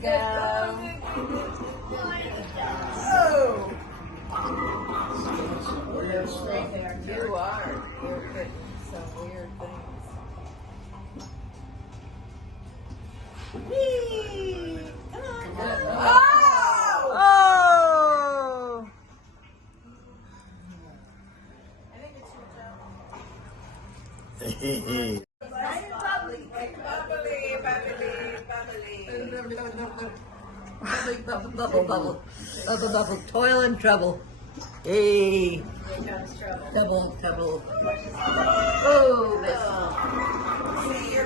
go. Oh. You are. You're getting some weird things. Whee! Come on. Oh! Oh! I think it's your job. Bubble. Toil and trouble. Hey. Trouble. Oh, See, you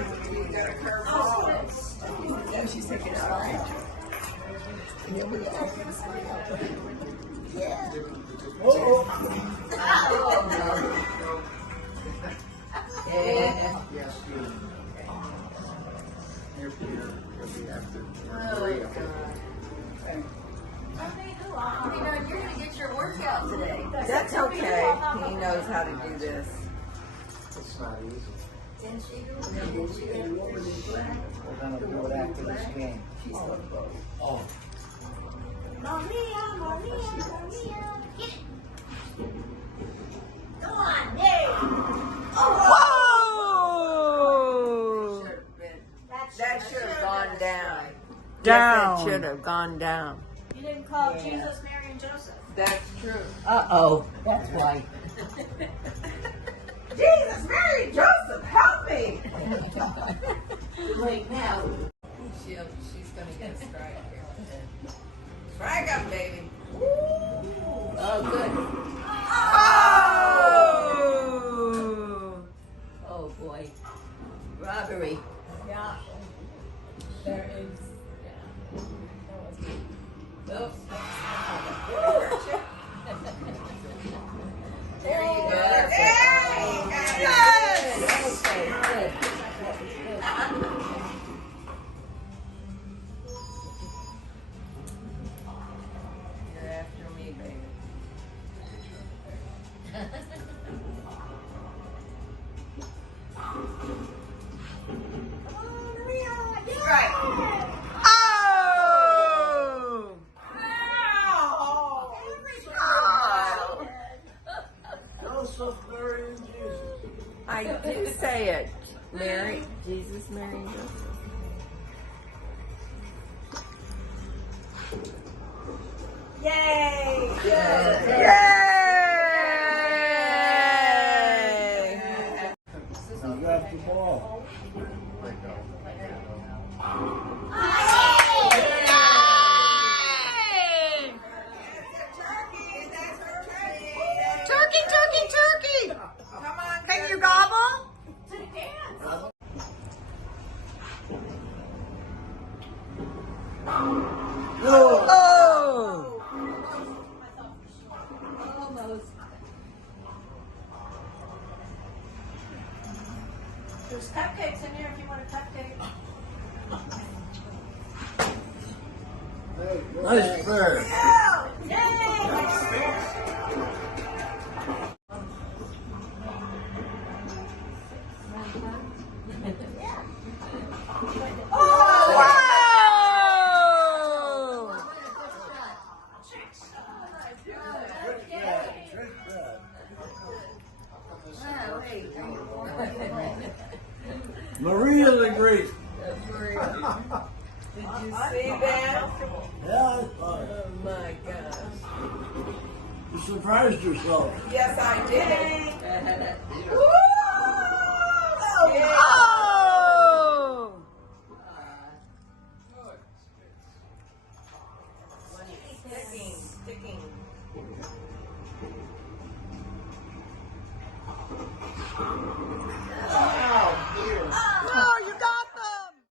got a curveball. Yeah, she's taking it all right. Yeah. Yeah. You're going to get your workout today. That's okay. He knows how to do this. It's not easy. Didn't she? We're going to do it after this game. Oh. Maria. Get it. Come on, yay. whoa! That should have gone down. Down. Yes, it should have gone down. You didn't call Jesus, Mary, and Joseph. That's true. Uh-oh. That's why. Jesus, Mary, Joseph, help me! Right now. She's going to get a strike here. Strike up, baby. Oh, good. Oh! Oh, boy. Robbery. Yeah. There is. Yeah. That was good. There you go. Yes! Okay, good. You're after me, baby. Right. Oh! Joseph, Mary, and Jesus. I did say it. Mary, Jesus, Mary, and Joseph. Yay! Yay! You got the ball. Turkey! Come on, Can you gobble? Oh! Almost. There's cupcakes in here if you want a cupcake. Nice bird. Maria the Great. Did you see that? Yeah, I thought Oh my gosh. you surprised yourself. Yes, I did. Oh! Yeah.